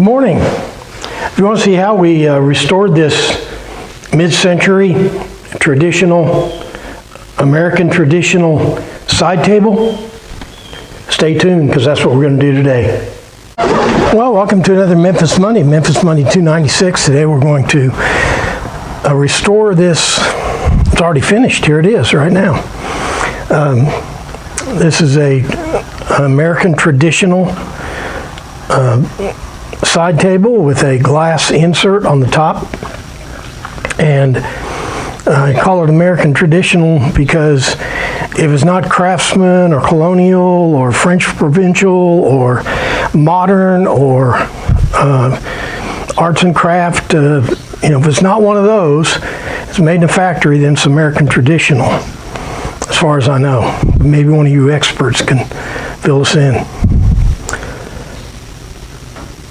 Good morning. If you want to see how we restored this mid-century American traditional side table, stay tuned because that's what we're going to do today. Well, welcome to another Memphis Money 296. Today we're going to restore this. It's already finished. Here it is right now. This is an American traditional side table with a glass insert on the top, and I call it American traditional because it was not craftsman or colonial or French provincial or modern or arts and craft. If it's not one of those, it's made in a factory, then it's American traditional, as far as I know. Maybe one of you experts can fill us in.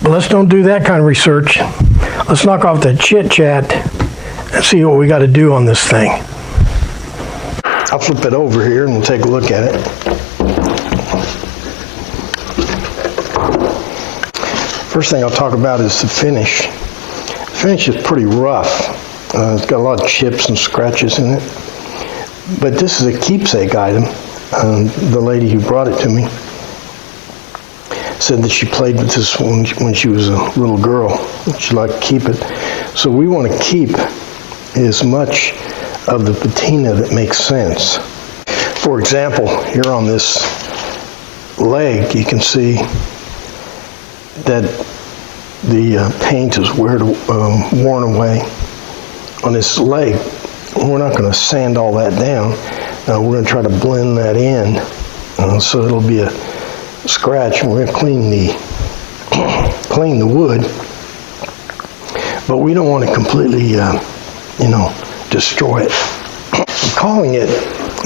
But let's don't do that kind of research. Let's knock off that chit chat and see what we got to do on this thing. I'll flip it over here and we'll take a look at it. First thing I'll talk about is the finish. The finish is pretty rough. It's got a lot of chips and scratches in it. But this is a keepsake item. The lady who brought it to me said that she played with this when she was a little girl. She liked to keep it. So we want to keep as much of the patina that makes sense. For example, here on this leg, you can see that the paint is worn away on this leg. We're not going to sand all that down. We're going to try to blend that in so it'll be a scratch. We're going to clean the wood, but we don't want to completely destroy it. I'm calling it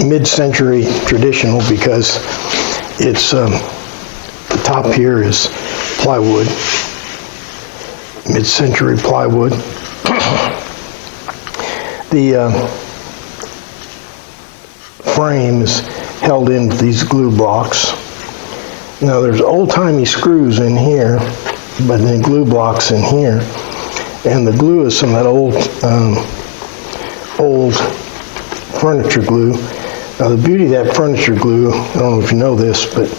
mid-century traditional because it's the top here is plywood, mid-century plywood. The frame is held into these glue blocks. Now there's old-timey screws in here, but then glue blocks in here, and the glue is some of that old furniture glue. Now the beauty of that furniture glue, I don't know if you know this, but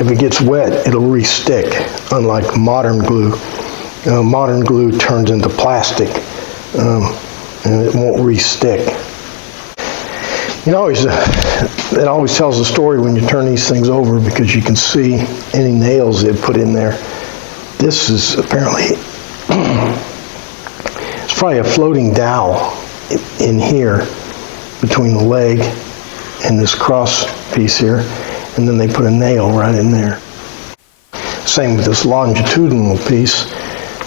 if it gets wet, it'll re-stick, unlike modern glue. Modern glue turns into plastic, and it won't re-stick. It always tells a story when you turn these things over because you can see any nails they've put in there. This is apparently, it's probably a floating dowel in here between the leg and this cross piece here, and then they put a nail right in there. Same with this longitudinal piece.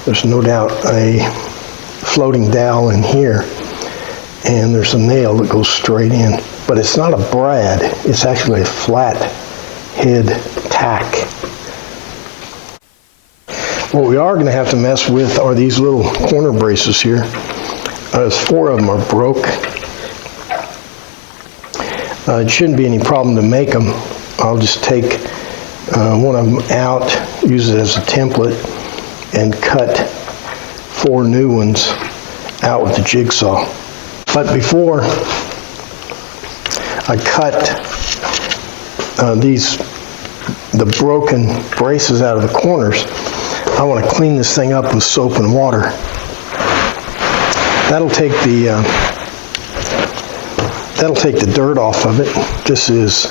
There's no doubt a floating dowel in here, and there's a nail that goes straight in. But it's not a brad, it's actually a flat head tack. What we are going to have to mess with are these little corner braces here. There's 4 of them are broke. It shouldn't be any problem to make them. I'll just take one of them out, use it as a template, and cut 4 new ones out with the jigsaw. But before I cut the broken braces out of the corners, I want to clean this thing up with soap and water. That'll take the dirt off of it. This is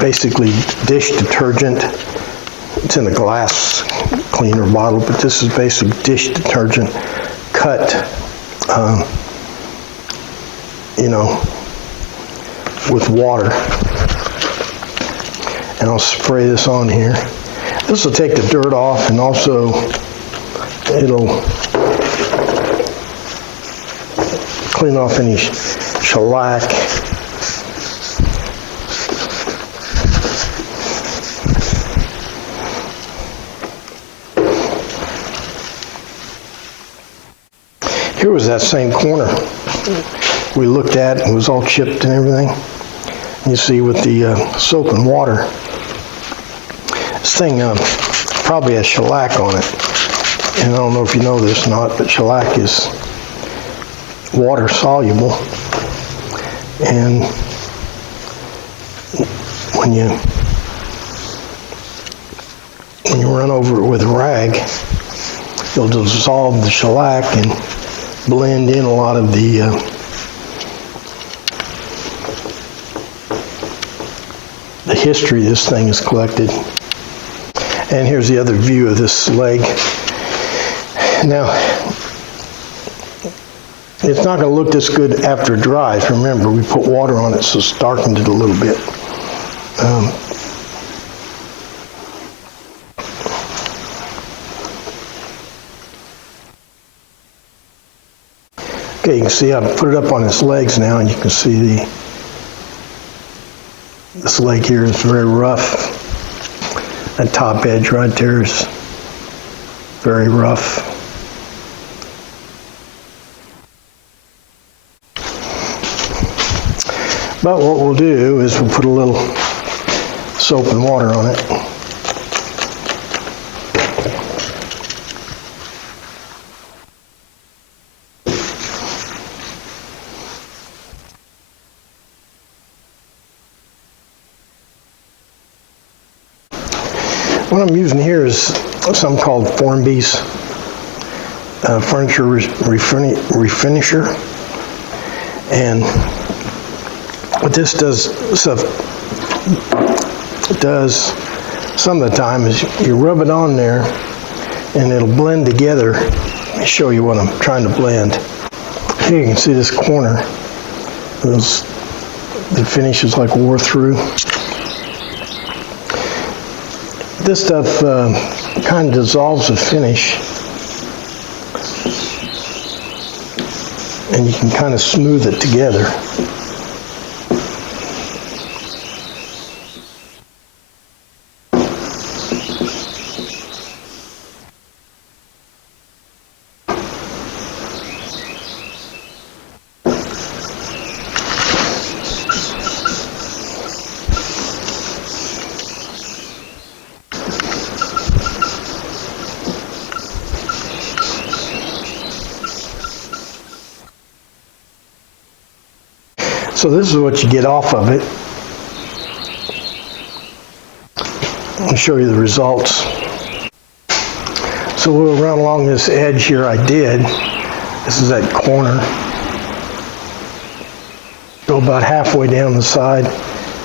basically dish detergent. It's in a glass cleaner bottle, but this is basic dish detergent cut, with water. And I'll spray this on here. This will take the dirt off, and also it'll clean off any shellac. Here was that same corner we looked at, and it was all chipped and everything. You see with the soap and water, this thing probably has shellac on it. And I don't know if you know this or not, but shellac is water soluble. And when you run over it with a rag, it'll dissolve the shellac and blend in a lot of the history this thing has collected. And here's the other view of this leg. Now, it's not going to look this good after it dries. Remember, we put water on it, so it's darkened it a little bit. Okay, you can see I've put it up on its legs now, and you can see this leg here is very rough. That top edge right there is very rough. But what we'll do is we'll put a little soap and water on it. What I'm using here is something called Formby's furniture refinisher, and what this does some of the time is you rub it on there and it'll blend together. Let me show you what I'm trying to blend. Here you can see this corner. The finish is like wore through. This stuff kind of dissolves the finish, and you can kind of smooth it together. So this is what you get off of it. I'll show you the results. So we'll run along this edge here I did. This is that corner. Go about halfway down the side,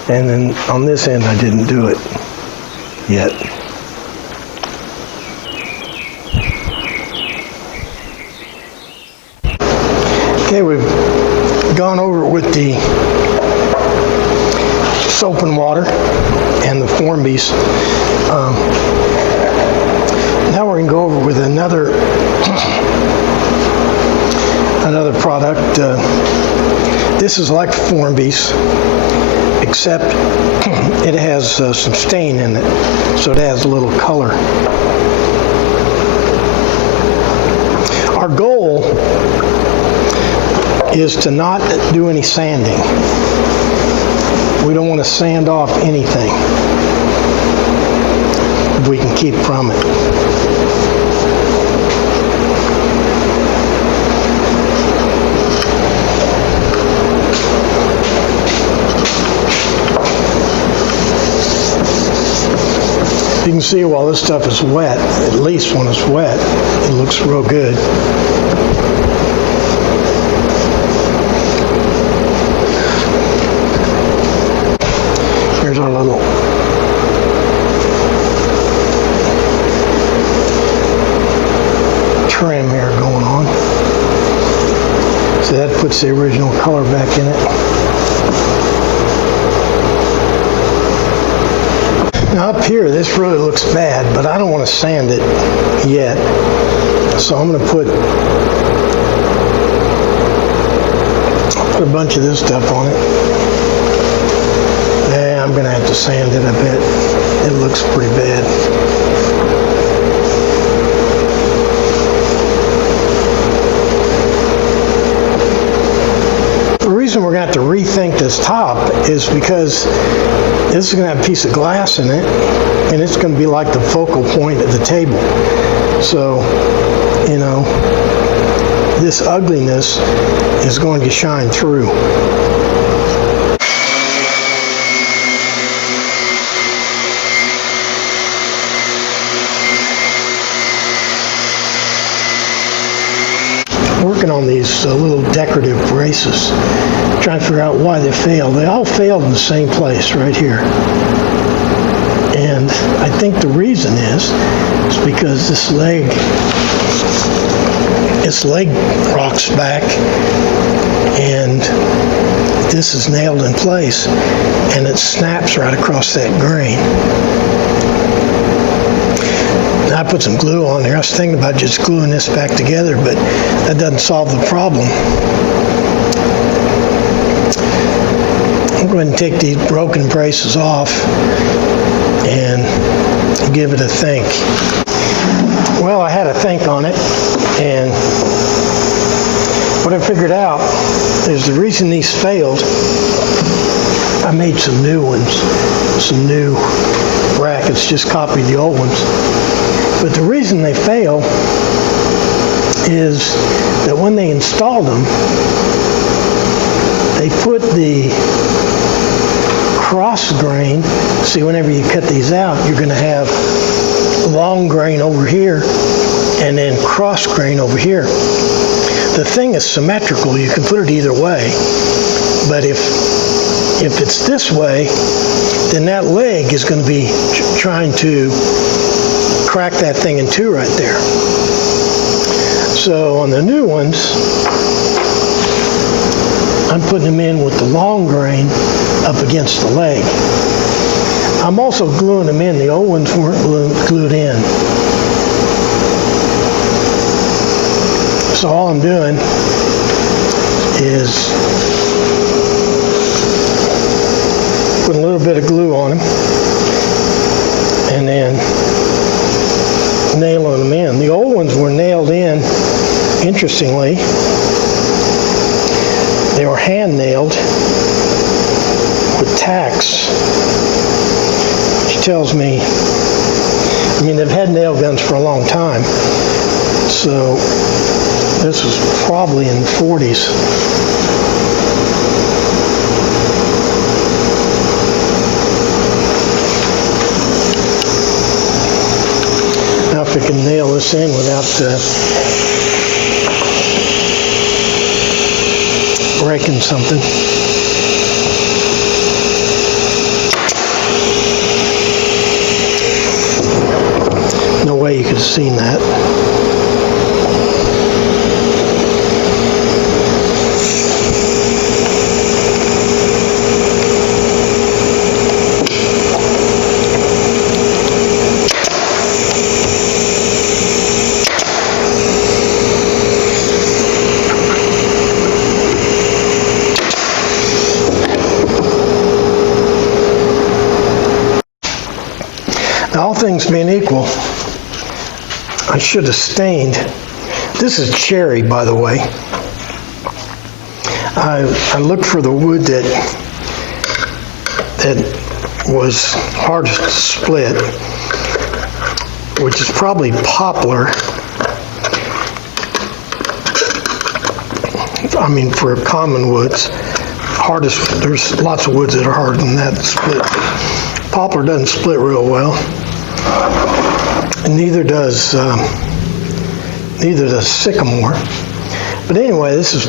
and then on this end I didn't do it yet. Okay, we've gone over it with the soap and water and the Formby's. Now we're going to go over with another product. This is like Formby's, except it has some stain in it, so it adds a little color. Our goal is to not do any sanding. We don't want to sand off anything if we can keep from it. You can see while this stuff is wet, at least when it's wet, it looks real good. Here's our little trim here going on. So that puts the original color back in it. Now up here, this really looks bad, but I don't want to sand it yet. So I'm going to put a bunch of this stuff on it. Yeah, I'm going to have to sand it a bit. It looks pretty bad. The reason we're going to have to rethink this top is because This is going to have a piece of glass in it, and it's going to be like the focal point of the table. So, you know, this ugliness is going to shine through. Working on these little decorative braces, trying to figure out why they failed. They all failed in the same place right here. And I think the reason is because this leg rocks back, and this is nailed in place, and it snaps right across that grain. I put some glue on there. I was thinking about just gluing this back together, but that doesn't solve the problem. I'm going to take these broken braces off and give it a think. Well, I had a think on it, and what I figured out is the reason these failed, I made some new ones, some new brackets, just copied the old ones. But the reason they fail is that when they installed them, they put the cross grain. See, whenever you cut these out, you're going to have long grain over here and then cross grain over here. The thing is symmetrical. You can put it either way. But if it's this way, then that leg is going to be trying to crack that thing in two right there. So on the new ones, I'm putting them in with the long grain up against the leg. I'm also gluing them in. The old ones weren't glued in. So all I'm doing is putting a little bit of glue on them and then nailing them in. The old ones were nailed in, interestingly. They were hand nailed with tacks, which tells me, I mean, they've had nail guns for a long time. So this was probably in the 40s. Now if I can nail this in without breaking something. No way you could have seen that. All things being equal, I should have stained. This is cherry, by the way. I looked for the wood that was hard to split, which is probably poplar. I mean, for common woods, hardest. There's lots of woods that are harder than that to split. Poplar doesn't split real well. And neither does sycamore. But anyway, this is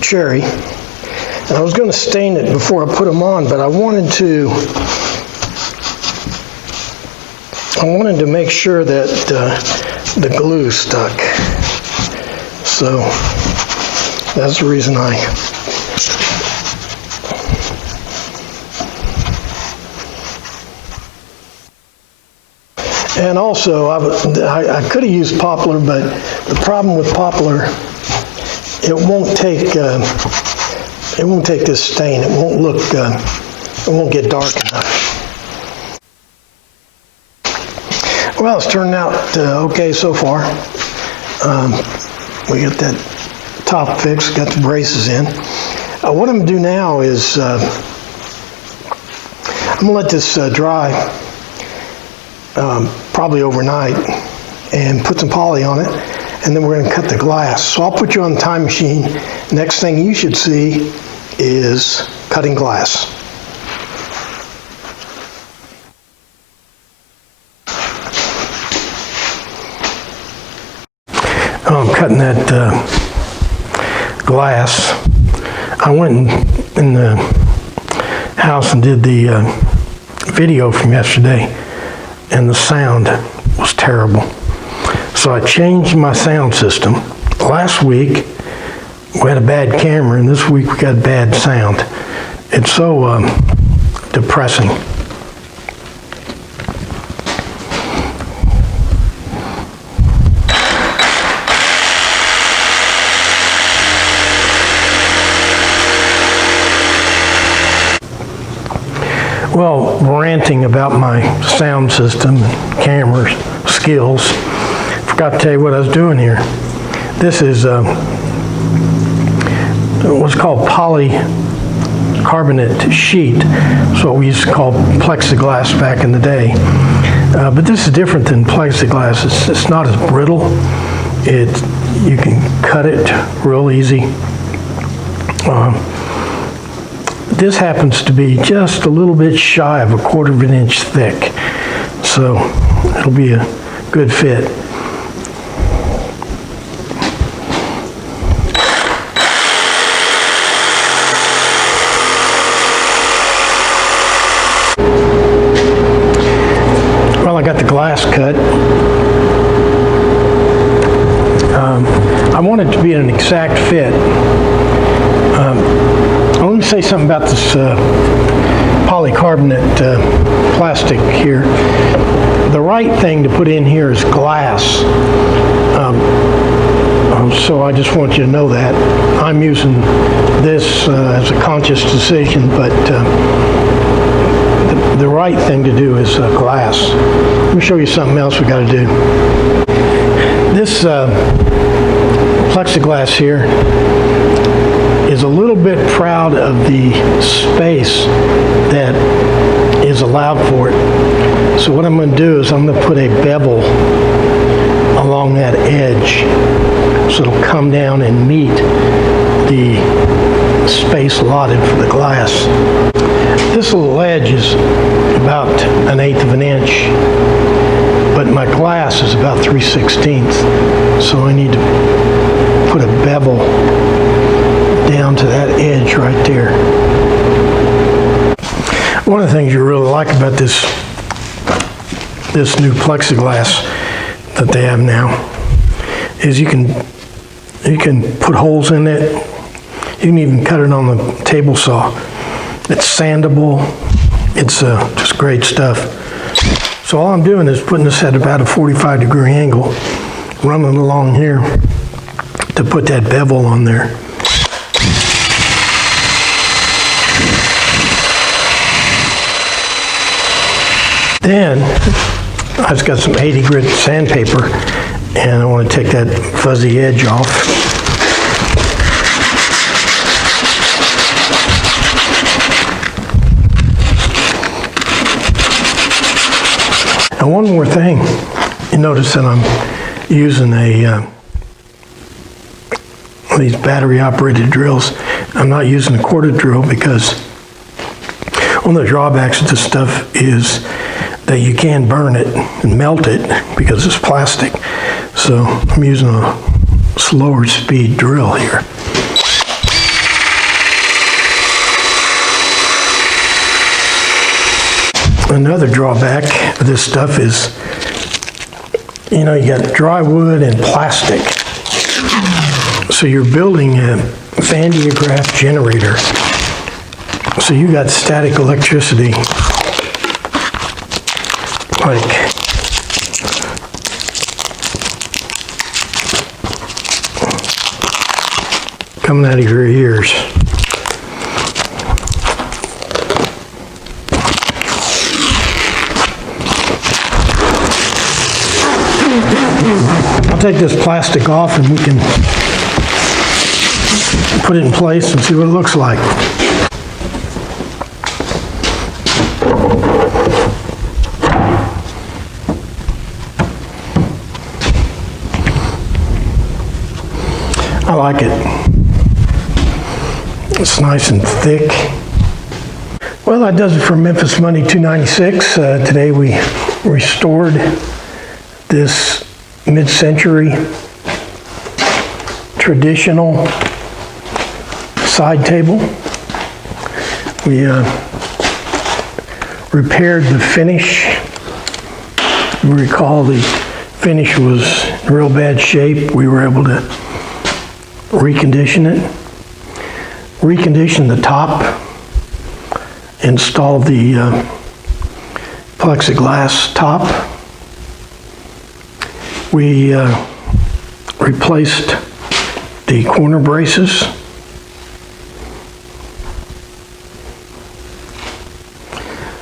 cherry, and I was going to stain it before I put them on, but I wanted to make sure that the glue stuck. So that's the reason I And also, I could have used poplar, but the problem with poplar, it won't take this stain. It won't look, it won't get dark enough. Well, it's turned out okay so far. We got that top fixed, got the braces in. What I'm going to do now is I'm gonna let this dry probably overnight and put some poly on it, and then we're gonna cut the glass. So I'll put you on the time machine. Next thing you should see is cutting glass. I'm cutting that glass. I went in the house and did the video from yesterday, and the sound was terrible. So I changed my sound system. Last week we had a bad camera, and this week we got bad sound. It's so depressing. Well, ranting about my sound system and camera skills, forgot to tell you what I was doing here. This is what's called polycarbonate sheet. It's what we used to call plexiglass back in the day. But this is different than plexiglass. It's not as brittle. You can cut it real easy. This happens to be just a little bit shy of 1/4 of an inch thick, so it'll be a good fit. Well, I got the glass cut. I want it to be an exact fit. Let me say something about this polycarbonate plastic here. The right thing to put in here is glass. So I just want you to know that. I'm using this as a conscious decision, but the right thing to do is glass. Let me show you something else we got to do. This plexiglass here is a little bit proud of the space that is allowed for it. So what I'm going to do is I'm going to put a bevel along that edge so it'll come down and meet the space allotted for the glass. This little edge is about 1/8 of an inch, but my glass is about 3/16, so I need to put a bevel down to that edge right there. One of the things you really like about this new plexiglass that they have now is you can put holes in it. You can even cut it on the table saw. It's sandable. It's just great stuff. So all I'm doing is putting this at about a 45-degree angle, running along here to put that bevel on there. Then I just got some 80 grit sandpaper, and I want to take that fuzzy edge off. And one more thing, you notice that I'm using these battery operated drills. I'm not using a corded drill because one of the drawbacks of this stuff is that you can burn it and melt it because it's plastic. So I'm using a slower speed drill here. Another drawback of this stuff is, you know, you got dry wood and plastic. So you're building a Van de Graaff generator. So you got static electricity, like coming out of your ears. I'll take this plastic off and we can put it in place and see what it looks like. like it. It's nice and thick. Well, that does it for Memphis Monday 296. Today we restored this mid-century traditional side table. We repaired the finish. You recall the finish was in real bad shape. We were able to recondition it, recondition the top, install the plexiglass top. We replaced the corner braces.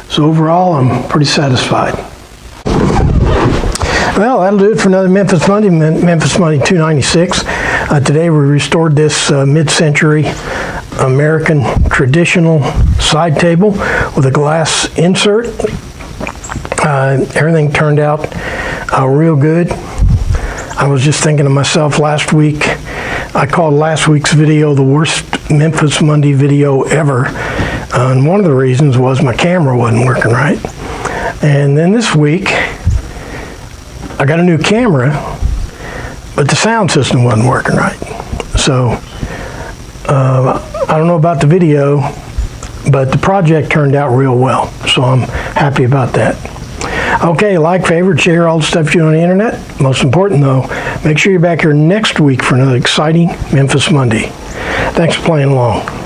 So overall, I'm pretty satisfied. Well, that'll do it for another Memphis Monday 296. Today we restored this mid-century American traditional side table with a glass insert. Everything turned out real good. I was just thinking to myself last week, I called last week's video the worst Memphis Monday video ever. And one of the reasons was my camera wasn't working right. And then this week, I got a new camera, but the sound system wasn't working right. So, I don't know about the video, but the project turned out real well. So I'm happy about that. Okay, like, favorite, share all the stuff you do on the internet. Most important though, make sure you're back here next week for another exciting Memphis Monday. Thanks for playing along.